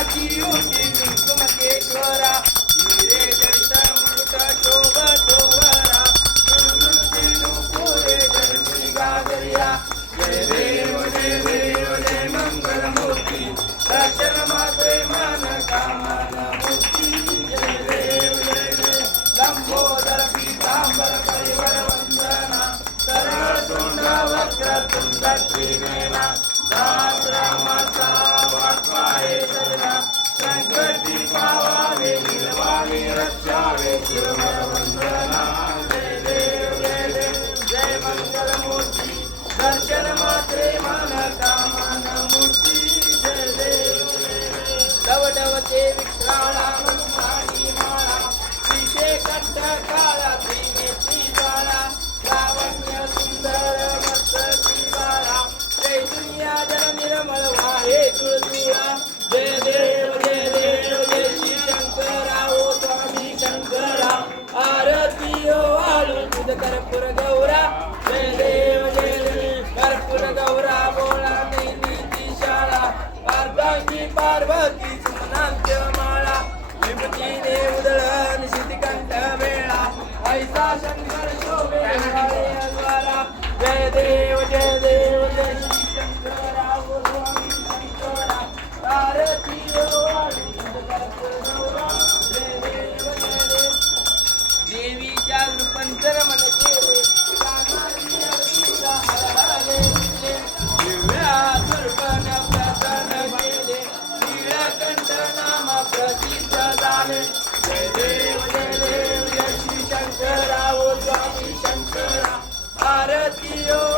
नागाची ओटी कुंकुमकेश्वरा हिरे जडित मुकुट शोभतोवरा पुरे जगती गाजरिया जय देव जय मंगलमूर्ती दर्शन मात्रे मन कामन मूर्ती जय देव लंबोदर पीतांबर परिवर वंदना सरळ तोंड वक्रतुंड त्रिनेना दास रामाचा वाटपाहे सजना संकटी पावावे निर्वाणी रक्षावे शिवमर वंदना जय देव जय मंगलमूर्ती दर्शन मात्रे मन कामन मूर्ती जय देव डवडवते विक्राळा मनुमानी माळा विषे कंठ काळा त्रिनेत्री बाळा लावण्य सुंदर मस्तकी बाळा जय दुनिया जन निर्मळ वाहे तुळजुळा जय देव जय श्री शंकरा ओ स्वामी शंकरा आरती ओ आळू तुझ कर्पूर गौरा जय देव कर्पूर गौरा बोळा नेनीची शाळा पार्वती पार्वती सुमनांत्य माळा विभूतीने उदळण शितिकंठ वेळा ऐसा शंकर शोभे द्वारा जय देव जय श्री शंकरा ओ स्वामी शंकरा आरती ओ आळू तुझ कर्पूर गौरा जय देव देवीच्या पंचर मन केले कानाची अग्नीचा हरहरले दिव्या दुर्बन प्रसन्न केले नीलकंठ नाम प्रसिद्ध झाले जय देव जय श्री शंकरा ओ स्वामी शंकरा आरती ओ